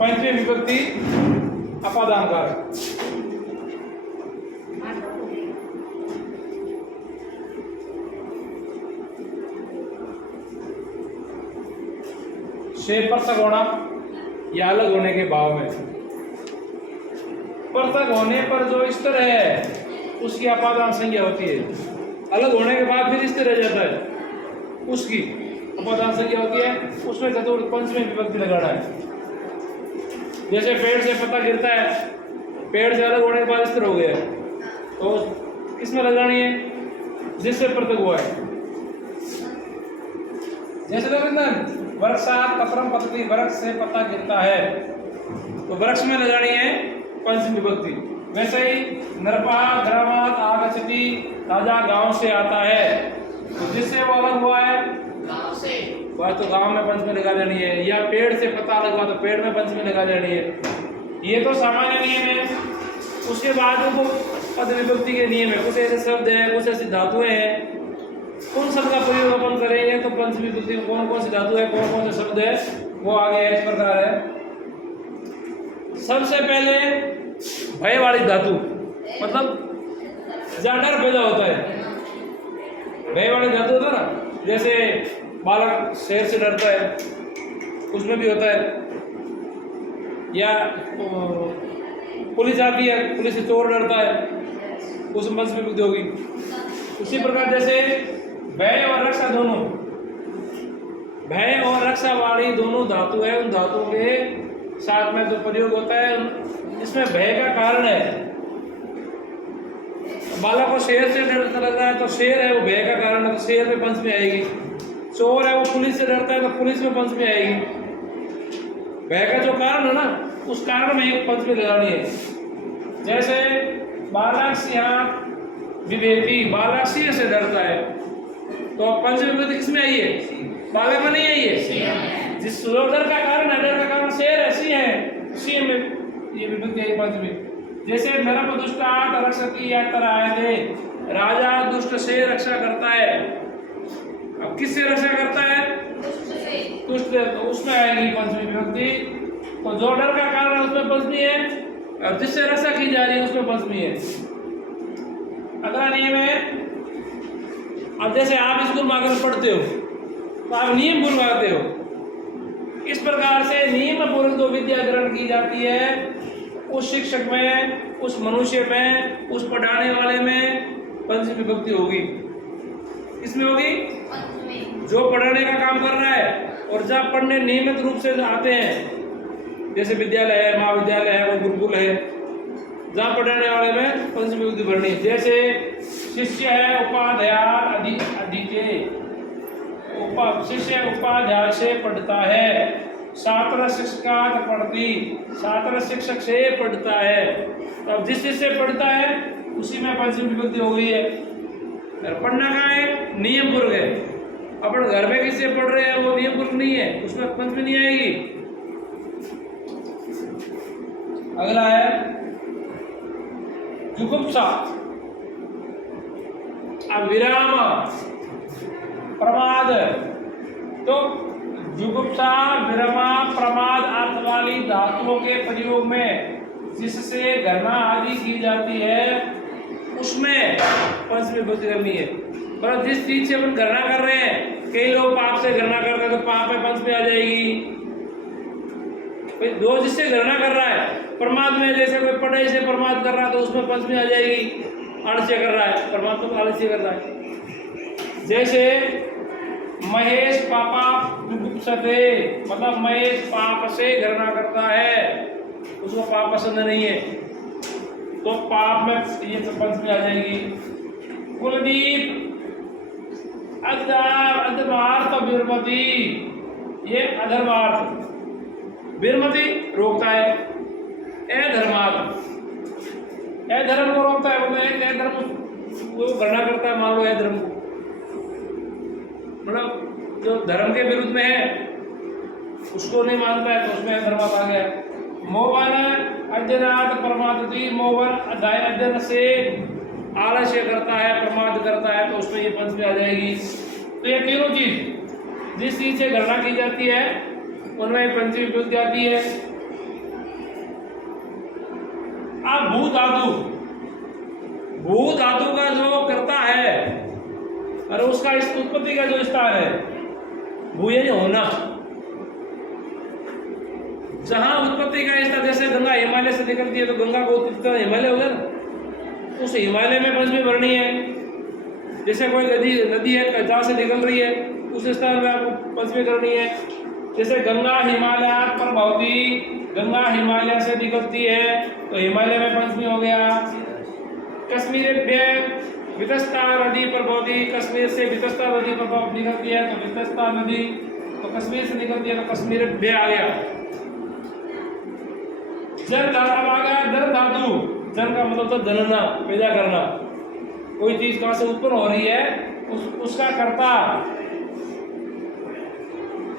पंचमी विभक्ति अपादान कारक। से पृथक होना या अलग होने के भाव में। पृथक होने पर जो स्तर है उसकी अपादान संज्ञा होती है, अलग होने के बाद फिर स्तर रह जाता है उसकी अपादान संज्ञा होती है। उसमें चतुर्थ पंचमी विभक्ति लगाना है। जैसे पेड़ से पत्ता गिरता है, पेड़ से अलग होने के बाद स्तर हो गया है, तो किसमें लगानी है? जिससे पृथक हुआ है। जैसे रविंद्र वृक्षात पत्रम पतति, वृक्ष से पत्ता गिरता है तो वृक्ष में लगानी है पंचमी विभक्ति। वैसे ही नरपा ग्रामात आगच्छति, राजा गांव से आता है तो जिससे वो अलग हुआ है गांव से, वह तो गांव में पंचमी लगा लेनी है। या पेड़ से पत्ता अलग हुआ तो पेड़ में पंचमी लगा लेनी है। ये तो सामान्य नियम है। उसके बाद वो पद विभक्ति के नियम है। कुछ ऐसे शब्द है, कुछ ऐसी धातुएं हैं, कौन शब्द का प्रयोग अपन करेंगे तो पंचमी विभक्ति में कौन कौन सी धातु है, कौन कौन से शब्द है, वो आगे इस प्रकार है। सबसे पहले भय वाली धातु, मतलब जहाँ डर पैदा होता है, भय वाली धातु होता है ना। जैसे बालक शेर से डरता है, उसमें भी होता है। या पुलिस आती है, पुलिस से चोर डरता है, उसमें पंचमी विभक्ति होगी। उसी प्रकार जैसे भय और रक्षा दोनों, भय और रक्षा वाली दोनों धातु है, उन धातुओं के साथ में जो प्रयोग होता है, इसमें भय का कारण है। बालक को शेर से डर लग रहा है तो शेर है वो भय का कारण है, तो शेर में पंचमी आएगी। चोर है वो पुलिस से डरता है तो पुलिस में पंचमी आएगी। भय का जो कारण है ना, उस कारण में एक पंचमी लगानी है। जैसे बालक सिंह विवेकी, बालक सिंह से डरता है तो पंचमी विभक्ति किसमें आई है? बालक में नहीं आई है। जिस डर का कारण है, डर का कारण शेर है, सिंह है, सिंह में ये विभक्ति आई पंचमी। जैसे नरप दुष्टात रक्षति यात्रायते, राजा दुष्ट से रक्षा करता है। अब किससे रक्षा करता है? दुष्ट से, तो उसमें आएगी पंचमी विभक्ति। तो जो डर का कारण है उसमें पंचमी है, और जिससे रक्षा की जा रही है उसमें पंचमी है। अगला नियम है, अब जैसे आप स्कूल में अगर पढ़ते हो तो आप नियम बुलवाते हो। इस प्रकार से नियम पूर्वक जो विद्या ग्रहण की जाती है, उस शिक्षक में, उस मनुष्य में, उस पढ़ाने वाले में पंचमी विभक्ति होगी। इसमें होगी जो पढ़ाने का काम कर रहा है और जहाँ पढ़ने नियमित रूप से आते हैं, जैसे विद्यालय है, महाविद्यालय है, वो गुरुकुल है, जहाँ पढ़ाने वाले में पंचमी विभक्ति भरनी है। जैसे शिष्य है उपाध्याय अधीते, शिष्य उपाध्याय से पढ़ता है, छात्र शिक्षकात पढ़ती, छात्र शिक्षक से पढ़ता है। तो अब जिस से पढ़ता है उसी में पंचमी विभक्ति हो गई है। पढ़ना कहाँ है? नियम पूर्वक है। अपन घर में किससे पढ़ रहे हैं वो नियम पूर्वक नहीं है, उसमें पंचमी नहीं आएगी। अगला है जुगुप्सा। अब विराम प्रमाद, तो जुगुप्सा विरमा प्रमाद अर्थ वाली धातुओं के प्रयोग में जिससे गणना आदि की जाती है उसमें पंचमी विभक्ति करनी है। पर जिस चीज से अपन गणना कर रहे हैं, कई लोग पाप से गणना करते हैं तो पाप में पंचमी आ जाएगी। दो जिससे गणना कर रहा है, प्रमाद में जैसे कोई पढ़ाई से प्रमाद कर रहा है तो उसमें पंचमी आ जाएगी। आलस्य कर रहा है, परमात्मा को आलस्य कर रहा है। जैसे महेश पापा जुगुप्सते, मतलब महेश पाप से गणना करता है, उसको पाप पसंद नहीं है तो पाप में ये तो पंचमी आ जाएगी। कुलदीप अधर्मार्थ विरमति, ये अधर्मार्थ, विरमति रोकता है, अधर्मार्थ अधर्म को रोकता है। मतलब अधर्म वो गणना करता है, मान लो अधर्म को, मतलब जो धर्म के विरुद्ध में है उसको नहीं मानता है तो उसमें अधर्मार्थ आ गया। मोहन अध्ययनार्थ प्रमादति, मोहन अध्ययन से आलस्य करता है, प्रमाद करता है तो उसमें ये पंचमी आ जाएगी। तो ये तीनों चीज जिस चीज से गणना की जाती है उनमें पंचमी विभक्ति आती है। अब भू धातु, भू धातु का जो कर्ता है और उसका इस उत्पत्ति का जो स्थान है, भू यानी होना, जहां उत्पत्ति का स्थान, जैसे गंगा हिमालय से निकलती है तो गंगा को उत्पत्ति हिमालय हो गया ना, उस हिमालय में पंचमी वर्णी है। जैसे कोई नदी है जहाँ से निकल रही है उस स्थान में आपको पंचमी करनी है। जैसे गंगा हिमालय पर भवती, गंगा हिमालय से निकलती है तो हिमालय में पंचमी हो गया। कश्मीर वितस्ता नदी पर भवती, कश्मीर से वितस्ता नदी पर निकलती है तो वितस्ता नदी, तो कश्मीर से निकलती है तो कश्मीर आ गया। जल आ गया, जल धातु, जल का मतलब तो जनना, पैदा करना, कोई चीज कहां से उत्पन्न हो रही है उसका कर्ता,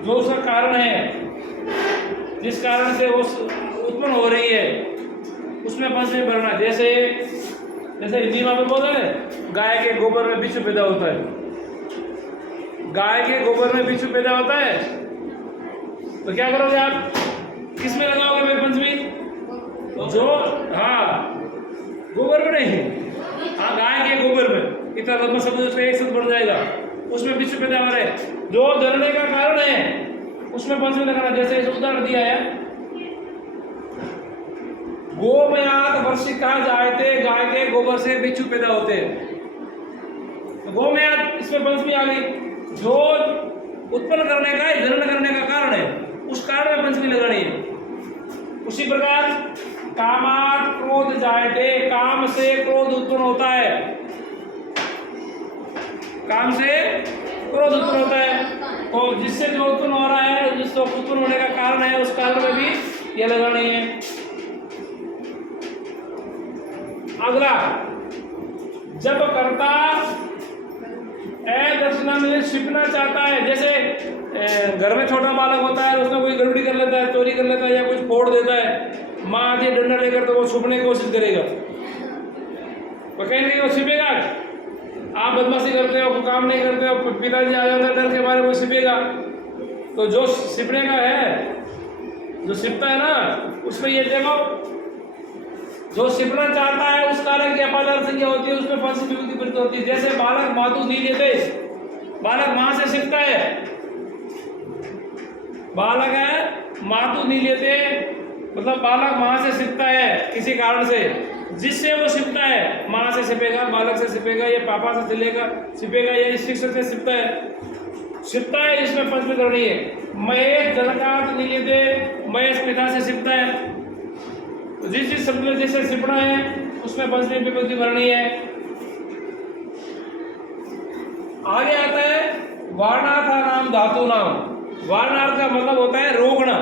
जो उसका कारण है, जिस कारण से उस उत्पन्न हो रही है उसमें पंचमी भरना। जैसे हिंदी में बोलते हैं गाय के गोबर में बिच्छू पैदा होता है, गाय के गोबर में बिच्छू पैदा होता है तो क्या करोगे आप, किसमें लगाओगे भाई पंचमी, जो हाँ गोबर में नहीं, हाँ गाय के गोबर में, इतना लंबा शब्द उसका एक शब्द बन जाएगा, उसमें बिच्छू पैदा हो रहे, जो जलने का कारण है उसमें पंचमी लगाना। जैसे इस उदाहरण दिया है, गोमयात वर्षिका जायते, गाय के गोबर से बिच्छू पैदा होते हैं, तो गोमयात इसमें पंचमी आ गई। जो उत्पन्न करने का, जनन करने का कारण है उस कारण में पंचमी लगानी है। उसी प्रकार कामात क्रोध जायते, काम से क्रोध उत्पन्न होता है, काम से क्रोध उत्पन्न होता है, तो जिससे जो उत्पन्न हो रहा है, जिसको उत्पन्न होने का कारण है उस कारण में भी यह लगानी है। अगला, जब कर्ता दर्शना में छिपना चाहता है, जैसे घर में छोटा बालक होता है, उसमें कोई गड़बड़ी कर लेता है, चोरी कर लेता है या कुछ फोड़ देता है, माँ आती है डंडा लेकर तो वो छुपने की कोशिश करेगा, तो कहीं नहीं वो छिपेगा। आप बदमाशी करते हो, काम नहीं करते हो, पिताजी आ जाते हैं डर के बारे में छिपेगा। तो जो छिपने का है, जो छिपता है ना, उसमें ये देखो, जो छिपना चाहता है उस कारण की अपादान संज्ञा होती है, उसमें पंचमी विभक्ति प्रयुक्त होती है। जैसे बालक मातु दी लेते, बालक मां से छिपता है, बालक है मातु नहीं लेते, मतलब बालक मां से छिपता है किसी कारण से, जिससे वो छिपता है, मां से छिपेगा, बालक से छिपेगा, या पापा से चलेगा छिपेगा, या इस शिक्षक से छिपता है, इसमें पंचमी करनी है। महेश जनकात नहीं लेते, महेश पिता से छिपता है, तो जिस शब्द में जैसे छिपना है उसमें पंचमी विभक्ति भरनी है। आगे आता है वारणार्थ नाम धातु नाम। वारणार्थ का मतलब होता है रोकना,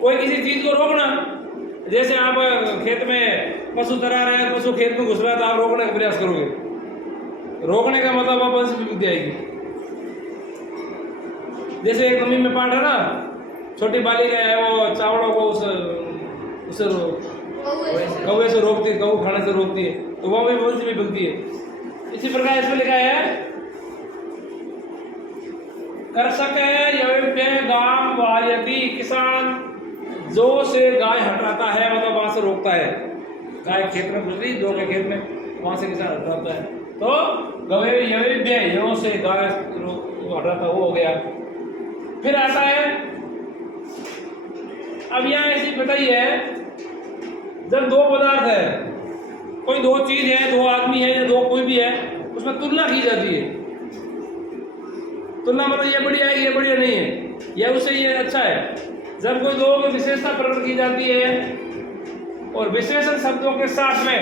कोई किसी चीज को रोकना। जैसे आप खेत में पशु चरा रहे हैं, पशु खेत में घुस रहा है तो आप रोकने का प्रयास करोगे, रोकने का मतलब आप पंचमी विभक्ति आएगी। जैसे एक जमीन में पाठ है ना, छोटी बालिका है, वो चावलों को उसे कौवे से रोकती है, कौ खाने से रोकती है, तो वो भी पंचमी विभक्ति है। इसी प्रकार इसमें लिखा है कर्षक यव्य गाम वायति, किसान जो से गाय हटाता है, मतलब वहां से रोकता है। गाय खेत में घुस रही, जो के खेत में, वहां से किसान हटाता है, तो गवे यव्य यो से गाय हटाता, वो हो गया। फिर आता है, अब यहाँ ऐसी बताइए, जब दो पदार्थ है, कोई दो चीज है, दो आदमी है या दो कोई भी है, उसमें तुलना की जाती है। तुलना मतलब ये बढ़िया है, ये बढ़िया नहीं है, या उससे ये अच्छा है। जब कोई दो में विशेषता प्रकट की जाती है और विशेषण शब्दों के साथ में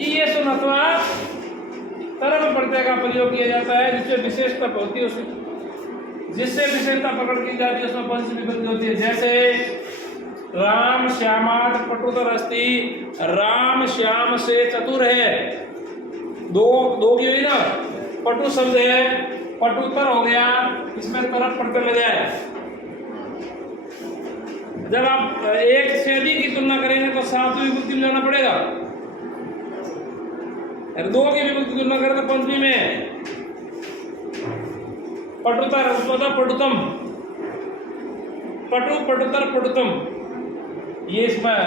ये सुनत्वा तरफ प्रत्यय का प्रयोग किया जाता है, जिससे विशेषता होती है, जिससे विशेषता प्रकट की जाती है उसमें पंचमी विभक्ति होती है। जैसे राम श्यामात पटुतर अस्ति, राम श्याम से चतुर है, दो की हुई ना, पटु शब्द है, पटुतर हो गया, इसमें तरफ प्रत्यय लग जाए। जब आप एक से अधिक की तुलना करेंगे तो सातवीं विभक्ति में जाना पड़ेगा, दो की विभक्ति तुलना करें तो पंचमी में। पटुतर पटुतम, पटु पटुतर पटुतम, ये इसमें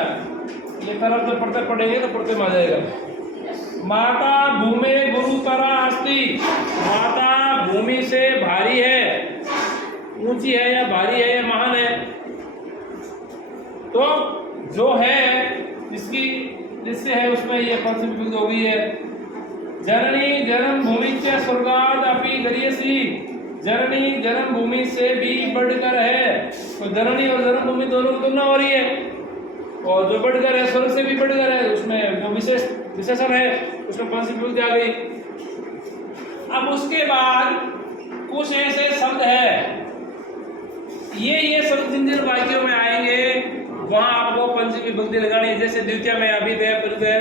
ये तरफ जब पढ़ते पढ़ेंगे तो पढ़ते में आ जाएगा। माता भूमि गुरुतरा अस्ति, माता भूमि से भारी है, ऊंची है या भारी है या महान है। तो जो है जिसकी जिससे है उसमें ये पंचमी विभक्ति हो गई है। जननी जन्म भूमि च स्वर्गाद अपि गरीयसी, जननी जन्म भूमि से भी बढ़कर है। तो जननी और जन्म भूमि दोनों की तुलना हो रही है, और जो बढ़कर है स्वर्ग से भी बढ़कर है, उसमें जो विशेषण है उसमें पंचमी विभक्ति आ गई। अब उसके बाद कुछ ऐसे शब्द है, ये शब्द जिन जिन वाक्यों में आएंगे वहां आपको पंचमी विभक्ति लगानी है। जैसे द्वितीय में अभी थे, प्रत्यय,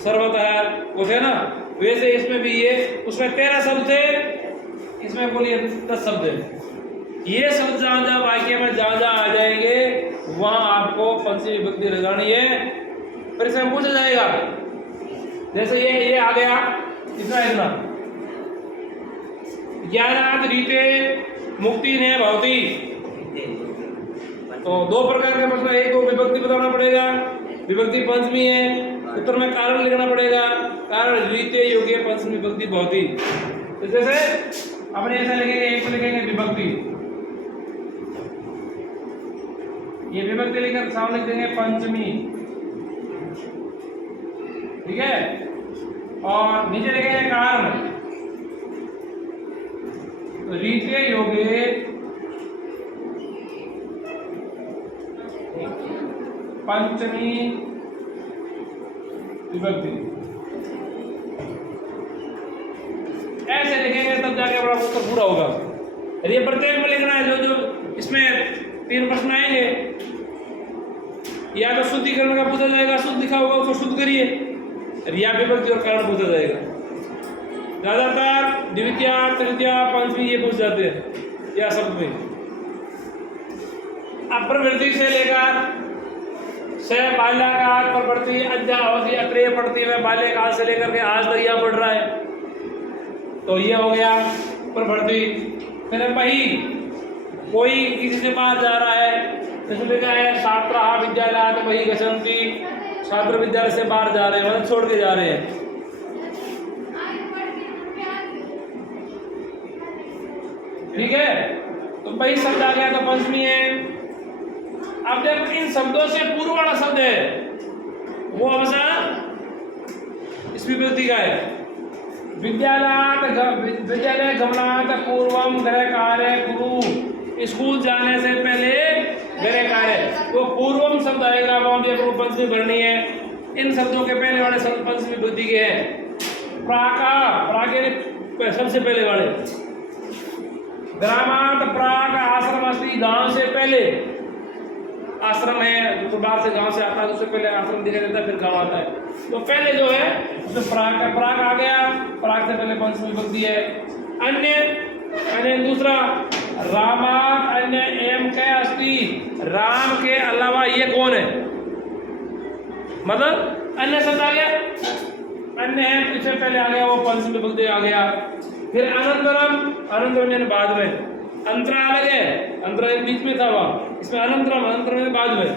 सर्वतः वो थे ना, वैसे इसमें भी ये, उसमें 13 शब्द थे, इसमें बोलिए 10 शब्द है। ये शब्द जहां जहां वाक्य में जहां जहां आ जाएंगे वहां आपको पंचमी विभक्ति लगानी है। फिर इसमें पूछा जाएगा, जैसे ये आ गया इतना ज्ञानात रीते मुक्ति ने भवती। तो दो प्रकार के प्रश्न, एक को विभक्ति बताना पड़ेगा, विभक्ति पंचमी है, उत्तर में कारण लिखना पड़ेगा, कारण रीते योग्य पंचमी विभक्ति भवती। तो जैसे अपने ऐसा लिखेंगे, एक को लिखेंगे विभक्ति, ये विभक्ति लिखकर सामने लिख देंगे पंचमी, ठीक है, और नीचे लिखेंगे कारण, तो रीते योग्य पंचमी विभक्ति, ऐसे लिखेंगे तब जाके बड़ा उत्तर पूरा होगा। ये प्रत्येक में लिखना है, जो इसमें 3 प्रश्न आएंगे, या तो शुद्धिकरण का पूछा जाएगा, शुद्ध लिखा होगा उसको शुद्ध करिए, या विभक्ति और कारण पूछा जाएगा। ज्यादातर द्वितीय, तृतीय, पंचमी ये पूछ जाते हैं या शब्द में। अब प्रवृत्ति से लेकर से बाल्यकाल प्रवृत्ति अद्या अवधि अत्रेय पढ़ती है, बाल्यकाल से लेकर के आज तक यहाँ पढ़ रहा है, तो ये हो गया प्रवृत्ति। फिर वही कोई किसी से बाहर जा रहा है, इसमें लिखा है छात्र विद्यालय वही गच्छन्ति, छात्र विद्यालय से बाहर जा रहे हैं, मतलब छोड़ के जा रहे हैं, ठीक है। तो वही शब्द आ गया, तो पंचमी है। अब देखो इन शब्दों से पूर्व वाला शब्द है वो हमेशा इस विभक्ति का है। विद्यालय गमनात् पूर्वम गृह कार्य कुरु, स्कूल जाने से पहले गृह कार्य, वो पूर्वम शब्द आएगा, वहां भी आपको पंचमी भरनी है। इन शब्दों के पहले वाले शब्द पंचमी विभक्ति के हैं। प्राक सबसे पहले वाले, ग्रामात प्राक आश्रम अस्ति, गांव से पहले आश्रम है, जो बाहर से गांव से आता है उससे पहले आश्रम दिखाई देता है, फिर गांव आता है। तो पहले जो है उसमें प्राक आ गया, प्राक से पहले पंचमी विभक्ति है। अन्य दूसरा रामात अन्य एम के अस्ति, राम के अलावा ये कौन है, मतलब अन्य शब्द आ गया, अन्य है पीछे पहले आ गया, वो पंचमी विभक्ति आ गया। फिर अनंतरम बाद में, अंतरा अलग है, अंतरा एक बीच में था वहां, इसमें अनंतरम बाद में।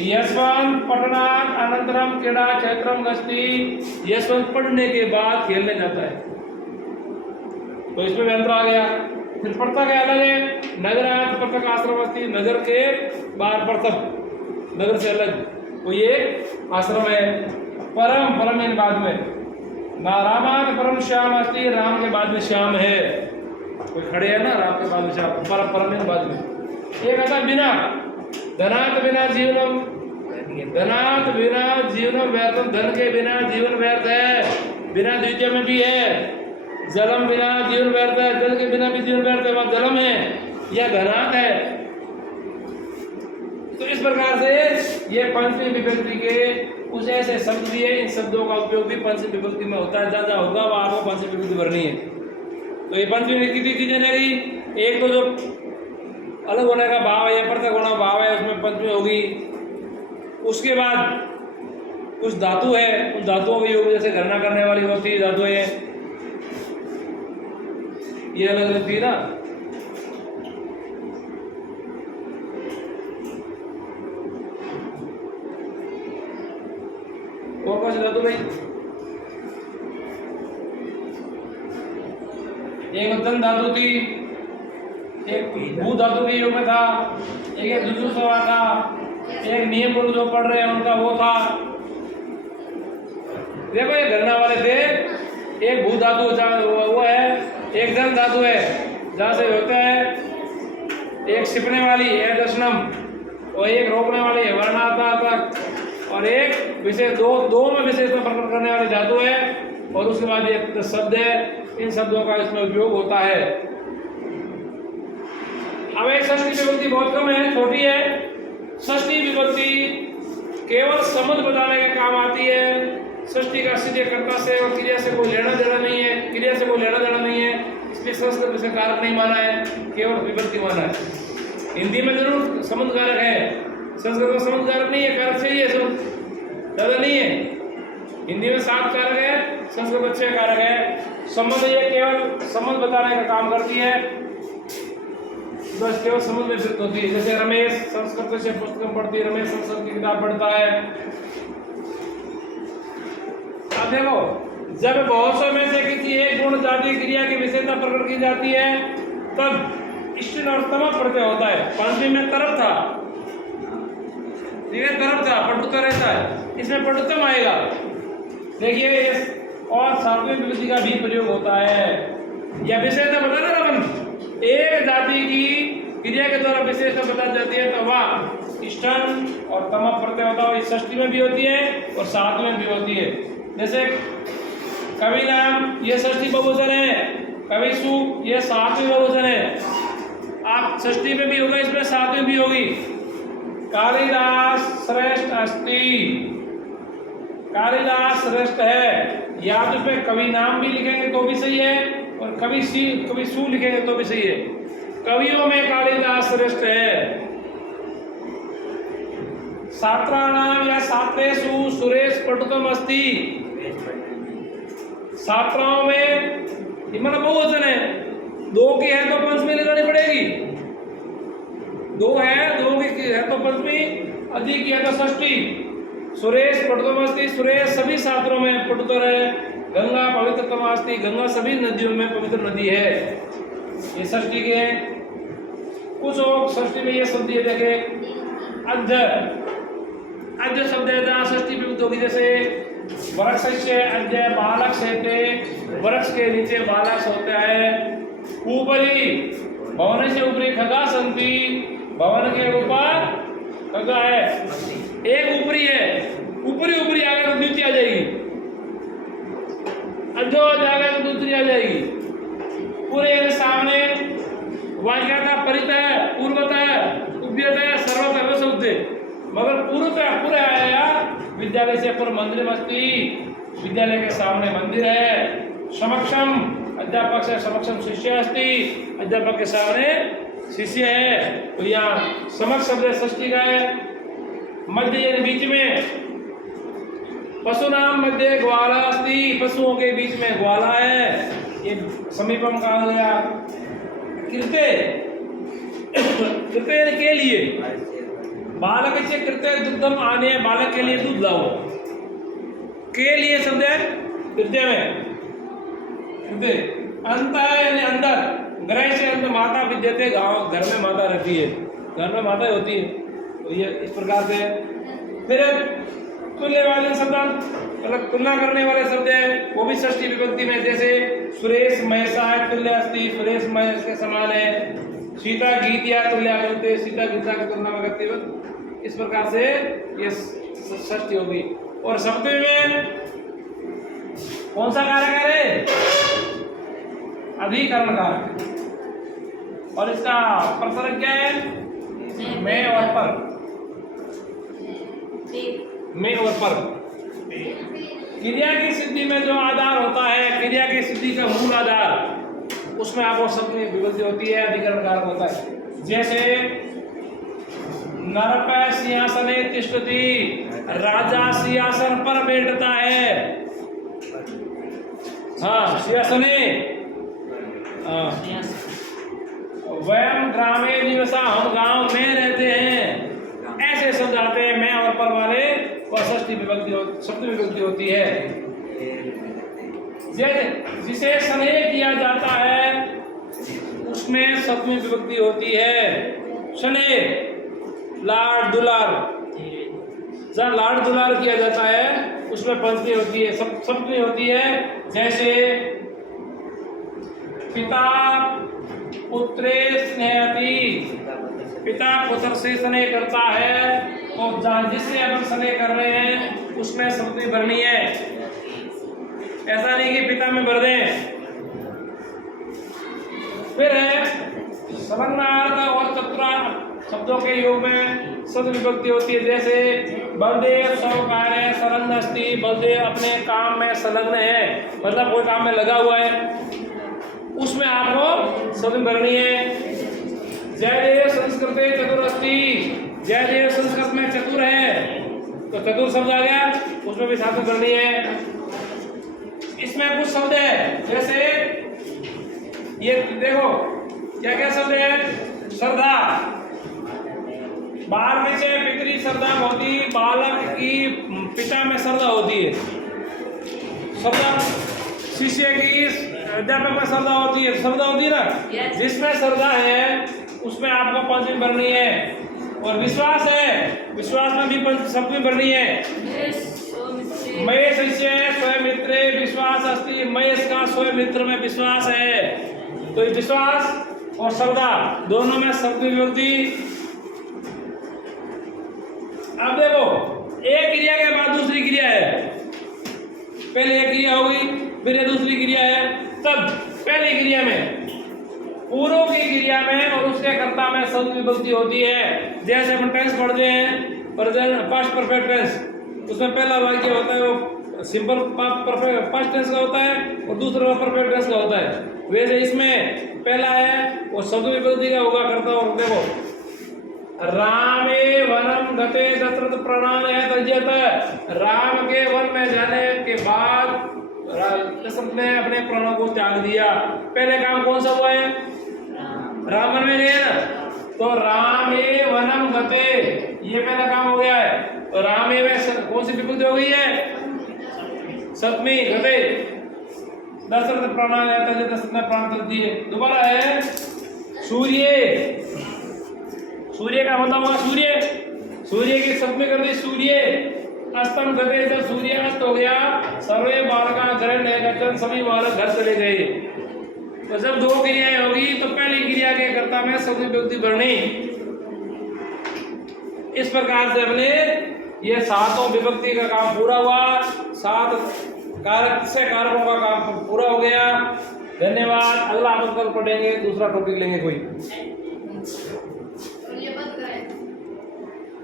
यशवंत पठनात् अनंतरम क्रीड़ा क्षेत्रम गच्छति, यशवंत पढ़ने के बाद खेलने जाता है, तो इसमें भी अंतर आ गया। फिर पढ़ता क्या अलग है, नगरात् पृथक आश्रम अस्ति, नगर के बाहर पृथक, नगर से अलग, तो ये आश्रम है। परम इन बाद में, रामात् परम श्याम अस्ति, राम के बाद में श्याम है, कोई खड़े है ना, राम के बाद में श्याम, परम इन बाद में। एक आता बिना, धनात् बिना जीवनम, धनात् बिना जीवनम व्यर्थम, धन के बिना जीवन व्यर्थ है, बिना द्वितीय में भी है। जलम बिना जीवन व्यर्थ है, जल के बिना भी जीवन व्यर्थ है, वहां जलम है, यह धनात् है। तो इस प्रकार से ये पंचमी विभक्ति के कुछ ऐसे शब्द भी है, इन शब्दों का उपयोग भी पंचमी विभक्ति में होता है, ज्यादा होगा वह आपको पंचमी विभक्ति भरनी है। तो ये पंचमी विभक्ति की चीजें रहेगी, एक तो जो अलग होने का भाव है या पृथक होना भाव है उसमें पंचमी होगी। उसके बाद कुछ धातु है, उन धातुओं के योग, जैसे गणना करने वाली होती है धातु है, ये अलग लगती है ना, धातु भाई, एक धन धातु थी, एक भू धातु के योग में था, एक दुजुसवा था, एक नियम गुरु जो पढ़ रहे हैं उनका वो था। देखो ये गणना वाले थे, एक भू धातु वो है, एक धन धातु है जहाँ से होता है, एक छिपने वाली है दशनम, और एक रोकने वाली है वर्णात्मक, और एक विशेष दो में विशेषता प्रकट करने वाली धातु है, और उसके बाद एक शब्द है। इन शब्दों का इसमें उपयोग होता है। अब एक षष्ठी विभक्ति बहुत कम है, छोटी है। षष्ठी विभक्ति केवल संबंध बताने के काम आती है। षष्ठी का सीधे कर्ता से और क्रिया से कोई लेना देना नहीं है, क्रिया से कोई लेना देना नहीं है, इसलिए संस्कृत में से कारक नहीं माना है, केवल विभक्ति माना है। हिंदी में जरूर संबंध कारक है, संस्कृत में संबंध कारक नहीं है, कारक चाहिए ज्यादा नहीं है। हिंदी में 7 कारक है, संस्कृत में 6 कारक है। संबंध ये केवल संबंध बताने का काम करती है, बस केवल संबंध में प्रयुक्त होती है। जैसे रमेश संस्कृत से पुस्तक पढ़ती है, रमेश संस्कृत की किताब पढ़ता है। अब देखो, जब बहुत से में से किसी एक गुण जाति क्रिया की विशेषता प्रकट की जाती है, तब इष्टन और तम प्रत्यय होता है। पंचमी में तरफ था, ठीक है, तरफ था, पटुता रहता है, इसमें पटुतम आएगा। देखिए, और सातवीं विभक्ति का भी प्रयोग होता है। यह विशेषता बता रहे अपन, एक जाति की क्रिया के द्वारा विशेषता बता जाती है, तो वह इष्टन और तम प्रत्यय होता है। षष्ठी में भी होती है और सातवीं में भी होती है। जैसे कवि नाम, ये षष्ठी बहुवचन है, कवि सु ये सातवीं बहुवचन है। आप षष्ठी में भी होगा, इसमें सातवीं भी होगी। कालिदास श्रेष्ठ अस्ति, कालिदास श्रेष्ठ है, या तो उसमें कवि नाम भी लिखेंगे तो भी सही है, और कवि सु लिखेंगे तो भी सही है। कवियों में कालिदास श्रेष्ठ है। छात्राणाम या छात्रेषु सुरेश पटुतम अस्ति, छात्राओं में मतलब बहुवचन है, 2 की है तो पंचमी लगानी पड़ेगी, 2 है, 2 की है तो पंचमी, अधिक की है तो षष्ठी। सुरेश पटुतम अस्ति, सुरेश सभी छात्रों में पटुतर है। गंगा पवित्रतम अस्ति, गंगा सभी नदियों में पवित्र नदी है। ये षष्ठी के हैं। कुछ और षष्ठी में ये शब्द ये देखे, अद्ध, अद्ध शब्द है षष्ठी में होगी। जैसे वृक्ष से अद्य बालक सहते, वृक्ष के नीचे बालक होता है। ऊपरी भवन से ऊपरी खगा संति, भवन के ऊपर खगा है, एक ऊपरी है, ऊपरी ऊपरी आ गया तो द्वितीय आ जाएगी, अजो आ जाएगा तो दूसरी आ जाएगी। पूरे के सामने वाक्यता परितः पूर्वतः उभयतः सर्वतः शब्द, मगर पूर्वतः पूरा आया। विद्यालय से पूर्व मंदिर मस्ती, विद्यालय के सामने मंदिर है। समक्षम अध्यापक से समक्षम शिष्य अस्ति, अध्यापक के सामने शिष्य है। तो यहाँ समक्ष शब्द षष्ठी का है। मध्य यानी बीच में, पशु नाम मध्य ग्वाला अस्ति, पशुओं के बीच में ग्वाला है, ये समीपम कहा गया। कृत्य, कृत्य के लिए, बालक से कृत्य दुग्धम आने, बालक के लिए दूध लाओ, के लिए शब्द है कृत्य में। कृत्य अंत है यानी अंदर, ग्रह से अंत माता विद्यते, गाँव घर में माता रहती है, घर में माता होती है। तो ये इस प्रकार से। फिर तुल्यवाचन शब्द मतलब तुलना करने वाले शब्द है, वो भी षष्ठी विभक्ति में। जैसे सुरेश महेशा है, तुल्य अस्ति, सुरेश महेश के समान है। सीता गीत या तुल्य, सीता गीता की तुलना में करते वक्त इस प्रकार से ये षष्ठी होगी। और शब्द में कौन सा कारक है? अधिकरण कारक। और इसका प्रसरक क्या है? मैं और पर, में और पर। क्रिया की सिद्धि में जो आधार होता है, क्रिया की सिद्धि का मूल आधार, उसमें आपको शब्द में विभक्ति होती है, अधिकरण कारक होता है। जैसे नरप सिंहासने तिष्ठति, राजा सिंहासन पर बैठता है। हाँ, सिंहासने। वयम ग्रामे निवसा, हम गांव में रहते हैं। ऐसे शब्द आते हैं मैं और पर वाले, वह षष्ठी विभक्ति सप्तमी विभक्ति होती है। जिसे स्नेह किया जाता है उसमें सप्तमी विभक्ति होती है। स्नेह, लाड दुलार, जहाँ लाड दुलार किया जाता है उसमें पंचमी होती है, सप्तमी होती है। जैसे पिता पुत्रे स्नेहति, पिता पुत्र से स्नेह करता है, तो जिससे अपन स्नेह कर रहे हैं उसमें सप्तमी भरनी है। ऐसा नहीं कि पिता में भर दें। फिर है संलग्नार्थ और चतुरार्थ शब्दों के योग में सप्तमी विभक्ति होती है। जैसे बलदेव सर्वकार्य संलग्न अस्ति, बलदेव अपने काम में संलग्न है, मतलब कोई काम में लगा हुआ है, उसमें आपको सप्तमी भरनी है। जयदेव संस्कृते चतुर अस्ति, जयदेव संस्कृत में चतुर है तो चतुर शब्द आ गया, उसमें भी साथ में भरनी है। इसमें कुछ शब्द है, जैसे ये देखो क्या क्या शब्द है। श्रद्धा, बाल में से पितरी श्रद्धा होती, बालक की पिता में श्रद्धा होती है। श्रद्धा शिष्य की अध्यापक में श्रद्धा होती है, श्रद्धा होती है ना। जिसमें श्रद्धा है उसमें आपको पंचमी भरनी है। और विश्वास है, विश्वास में भी सप्तमी भरनी है। महेश स्वयं मित्रे विश्वास अस्ति, महेश का स्वयं मित्र में विश्वास है, तो विश्वास और श्रद्धा दोनों में सप्तमी विभक्ति। अब देखो एक क्रिया के बाद दूसरी क्रिया है, पहले एक क्रिया होगी फिर दूसरी क्रिया है। तब पहली क्रिया में पूर्व की क्रिया में और उसके कर्ता में सप्तमी विभक्ति होती है। जैसे अपन टेंस पढ़ते हैं, प्रेजेंट पास्ट परफेक्ट टेंस, उसमें पहला वाक्य होता है वो सिंपल पास्ट टेंस का होता है और दूसरा परफेक्ट टेंस का होता है। वैसे इसमें पहला है वो सप्तमी विभक्ति का होगा करता। और देखो रामे वनम गते दशरथ प्रणाम है तजत, राम के वन में जाने के बाद दशरथ ने अपने प्राणों को त्याग दिया। पहले काम कौन सा हुआ है? राम वन में गए ना, तो रामे वनम गते ये पहला काम हो गया है। तो रामे में कौन सी विभक्ति हो गई है? सप्तमी। गते दशरथ प्राण है तजत, दशरथ ने प्राण त्याग दिए। दोबारा है सूर्य, सूर्य का मतलब होगा सूर्य, सूर्य की सप्तमी कर दी सूर्य। अस्तम गते, जब सूर्य अस्त हो गया, सर्वे बालका ग्रहण है, सभी बालक घर चले गए। तो जब दो क्रियाएं होगी तो पहली क्रिया के कर्ता में सप्तमी विभक्ति भरनी। इस प्रकार से अपने ये सातों विभक्ति का काम पूरा हुआ, 7 कारक से कारकों का काम पूरा हो गया। धन्यवाद। अल्लाह कल पढ़ेंगे, दूसरा टॉपिक लेंगे कोई।